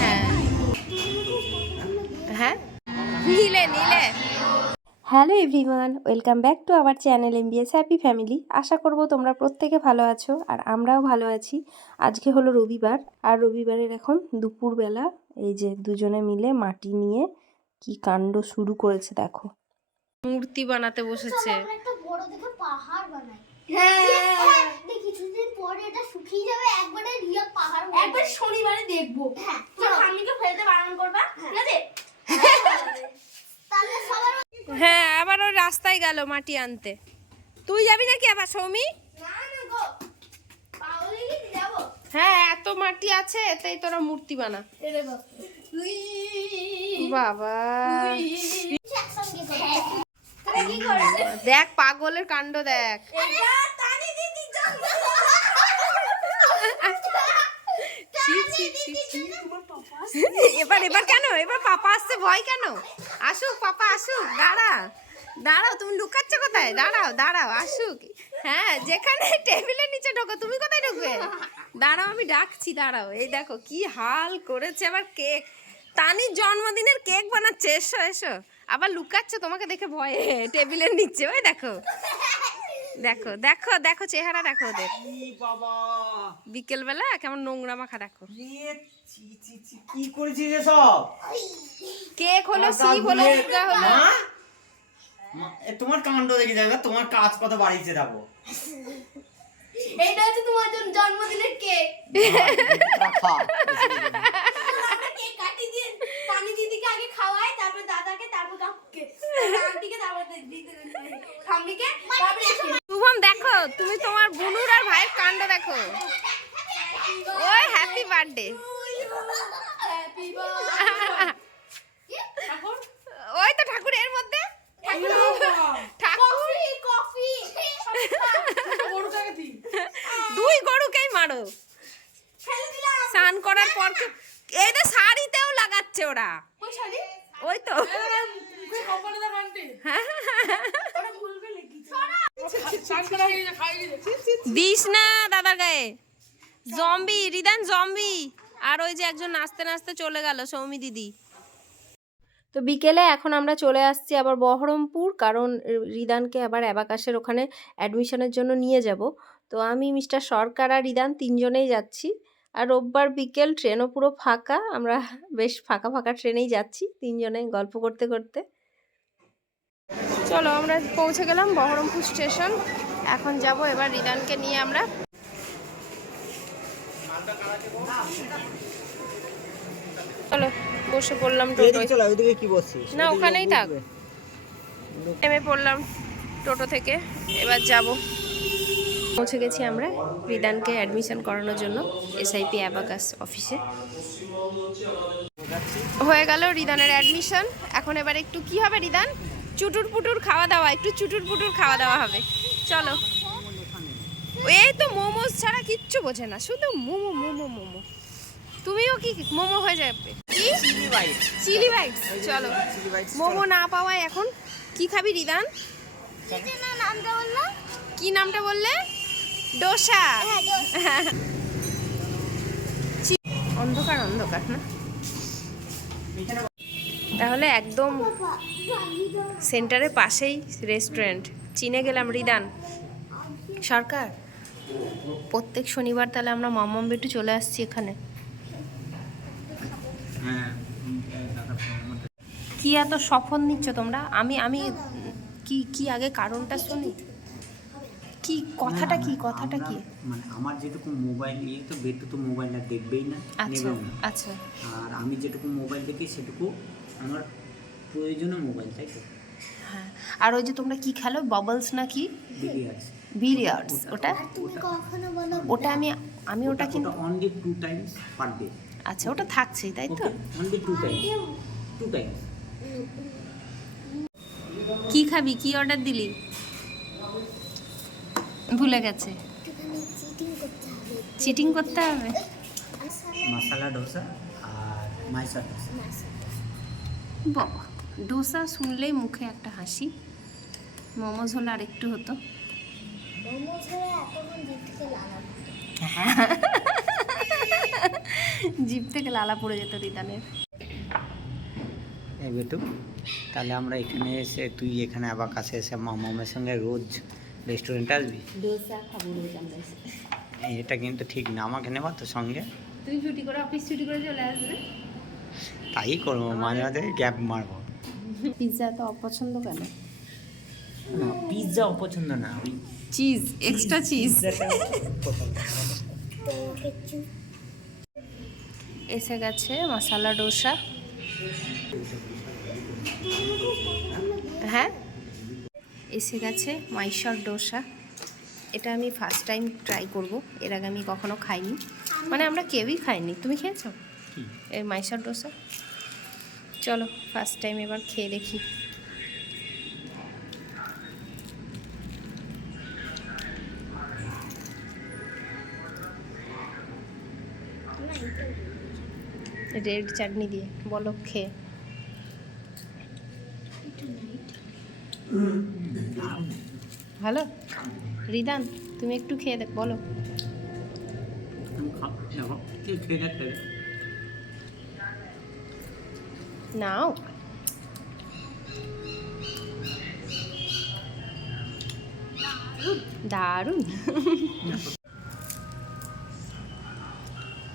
হ্যাঁ হ্যাঁ নিলে নিলে। Hello everyone, welcome back to our channel MBS happy family. আশা করব তোমরা প্রত্যেকে ভালো আছো আর আমরাও ভালো আছি। আজকে হলো রবিবার, আর রবিবারের এখন দুপুরবেলা এই যে দুজনে মিলে মাটি নিয়ে কি কাণ্ড শুরু করেছে দেখো। মূর্তি বানাতে বসেছে। একটা বড় দেখে পাহাড় বানাই। হ্যাঁ কিছুদিন পরে এটা শুকিয়ে যাবে, একবারে রিয়া পাহাড় হবে। একবার শনিবারে দেখবো। হ্যাঁ তুমি খামিকে ফেলতে বারণ করবা, ঠিক আছে? তাহলে সবার হ্যাঁ আবার ওই রাস্তায় গেল মাটি আনতে। তুই যাবি নাকি আবার সৌমি? না না গো, পাগলে কি যাব? হ্যাঁ এত মাটি আছে তাই তোরা মূর্তি বানা। এই দেখো বাবা একসঙ্গে করো। তুমি কি করবে? দেখ পাগলের কাণ্ড দেখ। এটা তানি দিদি জন্য। ছি, ছি, ছি, ছি। এবার এবার কেন? এবার পাপা আসছে, ভয় কেন? আসুক পাপা আসুক। দাঁড়াও তুমি লুকাচ্ছ কোথায়? দাঁড়াও আসুক। হ্যাঁ যেখানে টেবিলের নিচে ঢোকো, তুমি কোথায় ঢুকবে? দাঁড়াও আমি ডাকছি, দাঁড়াও। এই দেখো কি হাল করেছে। আবার কেক, তানির জন্মদিনের কেক বানাচ্ছে। এসো এসো। আবার লুকাচ্ছে তোমাকে দেখে ভয়ে টেবিলের নিচে। ওই দেখো দেখো দেখো দেখো চেহারা দেখো ওদের। বিকেল বেলা কেমন নোংরা মাখা দেখো। কি করেছিস এসব? কেক হলো, স্লিপ হলো, মুগা হলো। তোমার কাণ্ড দেখে যাবে, তোমার কাজ কত বাড়িয়েছে দেখো। এইটা হচ্ছে তোমার জন্মদিনের কেক। কেক কাটি দিয়ে তানি দিদিকে আগে খাওয়াই, তারপর দাদাকে, তারপর কাকুকে, আন্টিকে, তারপর দিদিকে, খামিকে, তারপর শুভম দেখো, তুমি তোমার বুনুর আর ভাইয়ের কাণ্ড দেখো। ওই হ্যাপি বার্থডে। Happy birthday. ওই তো ঠাকুর এর মধ্যে। ঠাকুর কফি দুই গরুকেই মারো। ফেলে দিলাম। স্নান করার পর এই তো শাড়িতেও লাগাচ্ছে ওরা। ওই শাড়ি ওই তো দিস না দাদার গায়ে। Zombie, Ridan zombie. আর ওই যে একজন নাচতে নাচতে চলে গেল, সৌমি দিদি। তো বিকেলে এখন আমরা চলে আসছি আবার বহরমপুর, কারণ রিদানকে আবার অ্যাবাকাসের ওখানে অ্যাডমিশনের জন্য নিয়ে যাব। তো আমি মিস্টার সরকার আর রিদান তিনজনেই যাচ্ছি। আর রোববার বিকেল ট্রেনও পুরো ফাঁকা, আমরা বেশ ফাঁকা ফাঁকা ট্রেনেই যাচ্ছি তিনজনে গল্প করতে করতে। চলো আমরা পৌঁছে গেলাম বহরমপুর স্টেশন। এখন যাব এবার রিদানকে নিয়ে আমরা। চলো বসে পড়লাম টোটোয়। কি বলছিস? না ওখানেই থাক। নেমে পড়লাম টোটো থেকে, এবার যাব। পৌঁছে গেছি আমরা রিদানকে অ্যাডমিশন করানোর জন্য এসআইপি অ্যাবাকাস অফিসে। হয়ে গেল রিদানের অ্যাডমিশন। এখন এবার একটু কি হবে রিদান? চুটুর পুটুর খাওয়া দাওয়া, একটু চুটুর পুটুর খাওয়া দাওয়া হবে। চলো। এই তো মোমোস ছাড়া কিচ্ছু বোঝে না, শুধু মোমো মোমো মোমো। তুমিও কি মোমো হয়ে যাবে? কি চিলি বাইটস? চলো। মোমো না পাওয়ায় এখন কি খাবি রিদান? নামটা বললো কি নামটা বললে? ডোসা। অন্ধকার অন্ধকার না, তাহলে একদম সেন্টারের পাশেই রেস্টুরেন্ট। চিনে গেলাম রিদান। সরকার প্রত্যেক শনিবার তাহলে আমরা মাম্মাম বেটু চলে আসছি এখানে। কি এত সফল নিচ্ছ তোমরা? আমি আমি কি কি আগে কারণটা শুনি। কি কথাটা কি মানে আমার যেটুকু মোবাইল নিয়ে তো বেটু তো মোবাইলটা দেখবেই না, নেবেও না। আচ্ছা। আর আমি যেটুকু মোবাইল দেখি সেটুকু আমার প্রয়োজনে মোবাইল, তাই তো। হ্যাঁ আর ওই যে তোমরা কি খেলো, বাবলস না কি? বিলিয়ার্ডস। ওটা তুমি কখনো বলো ওটা আমি ওটা কিন্তু অনলি 2 টাইমস পার ডে। আচ্ছা ওটা থাকছেই তাই তো। Only 2 Times. কি খাবি? কি অর্ডার দিলি? ভুলে গেছে। চিটিং করতে হবে। মশলা ডোসা আর মাইসা ডোসা। বাবা ডোসা শুনলেই মুখে একটা হাসি। মোমোজ হলে আর একটু হতো। মোমো ছাড়া এতক্ষণ দিক থেকে লাগাবো। জিভ থেকে লালা পড়ে যেত রিদানের। এই বেটু, তাহলে আমরা এখানে এসে, তুই এখানে আবার কাছে এসে মামার সঙ্গে রোজ রেস্টুরেন্টে আসবি? ডোসা খাবো রোজ আমরা এসে। এটা কিন্তু ঠিক না, আমাকে নেবা তো সঙ্গে? তুমি ছুটি করে, অফিস ছুটি করে চলে আসবে। তাই করবো, মাঝে মাঝে গ্যাপ মারবো। পিৎজা তো অপছন্দ কেন? পিৎজা অপছন্দ না, ওই চিজ, এক্সট্রা চিজ। এসে গেছে মশলা ডোসা। হ্যাঁ, এসে গেছে মাইসর ডোসা। এটা আমি ফার্স্ট টাইম ট্রাই করব, এর আগে আমি কখনো খাইনি, মানে আমরা কেউই খাইনি। তুমি খেয়েছো এই মাইসর ডোসা? চলো ফার্স্ট টাইম এবার খেয়ে দেখি। রেড চাটনি দিয়ে বলো খেয়ে। ভালো? রিদান তুমি একটু খেয়ে দেখ, বলো। নাও। দারুণ।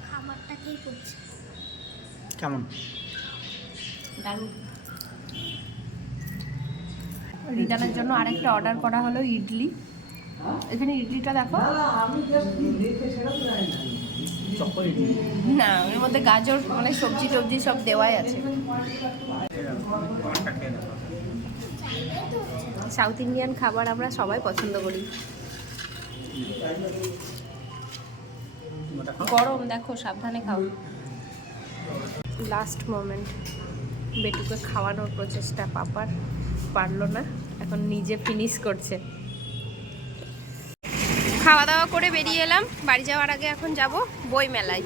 খাবারটা কি করছে? কেমন? দারুণ। রিদানের জন্য আরেকটা অর্ডার করা হলো ইডলি। এখানে ইডলিটা দেখো না, এর মধ্যে গাজর মানে সবজি টবজি সব দেওয়াই আছে। সাউথ ইন্ডিয়ান খাবার আমরা সবাই পছন্দ করি। গরম দেখো, সাবধানে খাও। লাস্ট মোমেন্ট, বেটুকে খাওয়ানোর প্রচেষ্টা, পাপার পারলো না, এখন নিজে ফিনিশ করছে। খাওয়া দাওয়া করে বেরিয়ে এলাম। বাড়ি যাওয়ার আগে এখন যাব বই মেলায়,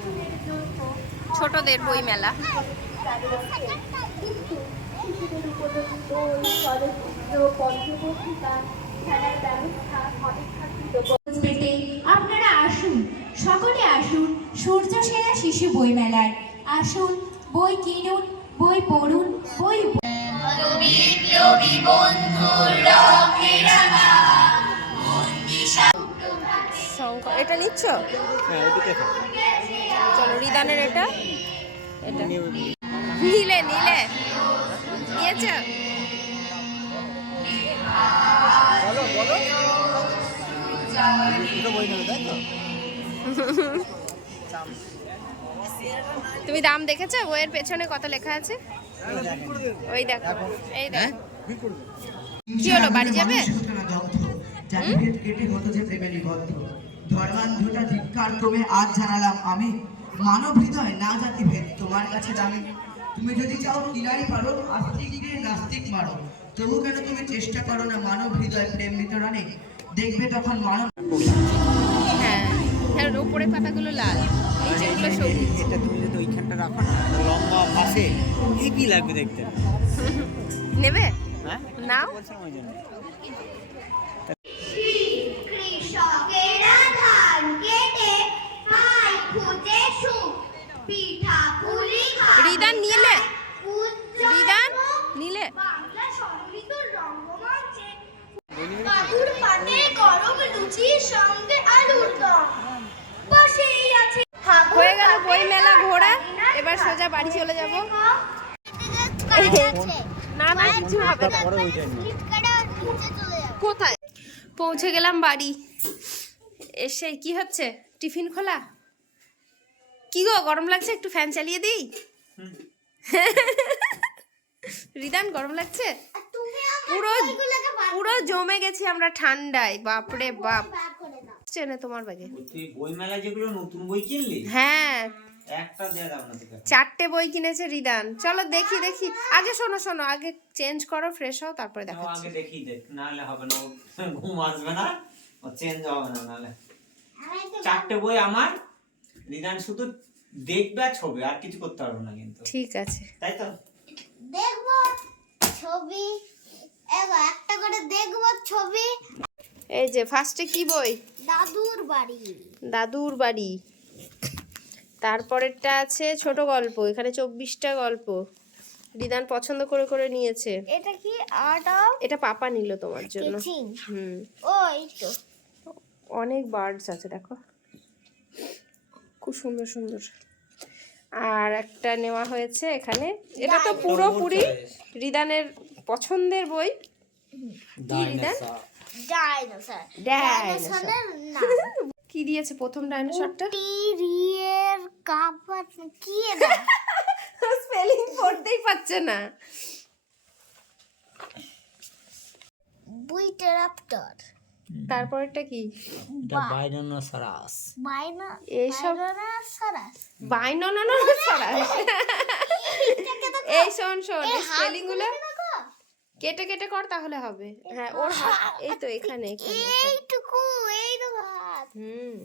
ছোটদের বই মেলা। আপনারা আসুন, সকলে আসুন সূর্য সেরা শিশু বই মেলায়। আসুন, বই কিনুন, বই পড়ুন, বই এটা নিচ্ছ? হ্যাঁ, এদিকে থাক। চলো রিদানের এটা নিলে নিয়েছ? তুমি দাম দেখেছো? বইয়ের পেছনে কত লেখা আছে? ওই দেখো, এই দেখো। কি হলো, বাড়ি যাবে? ধর্মান্ধতা ধিক্কার ক্রমে আজ জানালাম আমি, মানব হৃদয় না জাতি ভেদ তোমার কাছে দামি। তুমি যদি চাও কিনারি পারো, আস্তিক দিয়ে নাস্তিক মারো, তবু কেন তুমি চেষ্টা করো না মানব হৃদয় প্রেম বিতরণে, দেখবে তখন মানব। হ্যাঁ, হ্যাঁ, উপরের পাতাগুলো লাল, নিচেগুলো সবুজ। এটা তুমি যদি ওইখানটা রাখো না, লম্বা পাশে হেভি লাগবে দেখতে। নেবে? হ্যাঁ, নাও। বলছিলাম ওই জন্য। কৃষকেরা ধান কেটে খায় খুঁজে সুখ, পিঠা পুলি খায়। রিদান নিলে? রিদান নিলে? বাংলা সমৃদ্ধ রঙ্গমঞ্চে বাবুর পাতে গরম লুচির সঙ্গে আলুর দম বসেই আছে। হয়ে গেল বই মেলা ঘোরা, এবার সোজা বাড়ি চলে যাব। না না, কিছু হবে না। কোথায়? পৌঁছে গেলাম বাড়ি। এসে কি হচ্ছে? টিফিন খোলা? কি গো, গরম লাগছে? একটু ফ্যান চালিয়ে দিই? রিদান গরম লাগছে? পুরো পুরো জমে গেছি আমরা ঠান্ডায়, বাপরে বাপ। চেনে তোমার ব্যাগে? তুই বই মেলা যেগুলো নতুন বই কিনলি? হ্যাঁ, একটা দিয়ে দাও না তোকে। 4টে বই কিনেছে রিদান। চলো দেখি। আগে শোনো, আগে চেঞ্জ করো, ফ্রেশ হও, তারপরে নাও, দেখাচ্ছি। আগে দেখি দেখ, নাহলে হবে না, ওর ঘুম আসবে না, ও চেঞ্জ হবে না নাহলে। 4টে বই আমার, নিদান শুধু দেখবে আর ছবি, আর কিছু করতে পারবো না কিন্তু। ঠিক আছে, তাই তো? দেখবো ছবি, একটা করে দেখবো ছবি। এই যে ফার্স্টে কি বই? দাদুর বাড়ি। দাদুর বাড়ি। তারপরেরটা আছে ছোট গল্প, এখানে 24টা গল্প রিদান পছন্দ করে করে নিয়েছে। এটা কি আর্ট অফ এটা পাপা নিল তোমার জন্য। স্কেচিং। হুম, ও এই তো অনেক বার্ডস আছে দেখো, খুব সুন্দর সুন্দর। আর একটা নেওয়া হয়েছে এখানে, এটা তো পুরোপুরি রিদানের পছন্দের বই। কি রিদান? ডাইনোসর। ডাইনোসর। ডাইনোসরের নাম কি দিয়েছে প্রথম ডাইনোসরটা? টিরিয়ের কাপাত কি এটা? স্পেলিং পড়তেই পারছে না। বুইটেরাপ্টর। তারপরেরটা কি? বাইনোসরাস। বাইনা এইসব বাইনোসরাস। বাইনোসরাস। এই শোন শোন, স্পেলিং গুলো কেটে কেটে কর তাহলে হবে। হ্যাঁ ওর হাত এই তো এখানে এখানে। এইটুকু এই তো হাত। হুম